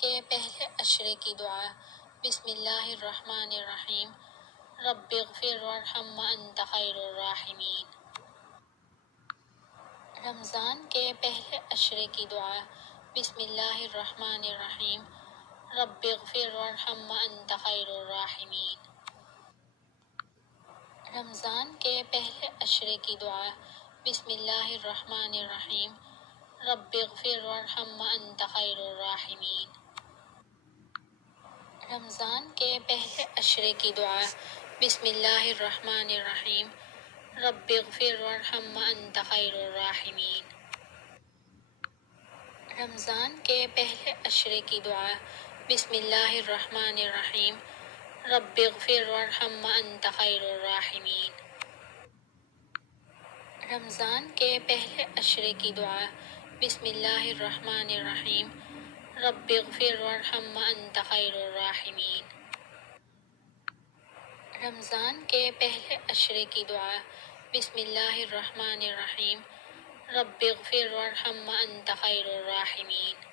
کے پہلے عشرے کی دعا۔ بسم اللہ الرحمن الرحیم۔ رب اغفر وارحم وانت خیر الراحمین۔ رمضان کے پہلے عشرے کی دعا۔ بسم اللہ الرحمن الرحیم۔ رب اغفر وارحم وانت خیر الراحمین۔ رمضان کے پہلے عشرے کی دعا۔ بسم اللہ الرحمن الرحیم۔ رب اغفر وارحم وانت خیر الراحمین۔ رمضان کے پہلے عشرے کی دعا۔ بسم اللہ الرحمن الرحیم۔ رب اغفر وارحم وانت خیر الراحمین۔ رمضان کے پہلے عشرے کی دعا۔ بسم اللہ الرحمن الرحیم۔ رب اغفر وارحم وانت خیر الراحمین۔ رمضان کے پہلے عشرے کی دعا۔ بسم اللہ الرحمن الرحیم۔ رب اغفر وارحم وانت خیر الراحمین۔ رمضان کے پہلے عشرے کی دعا۔ بسم اللہ الرحمن الرحیم۔ رب اغفر وارحم وانت خیر الراحمین۔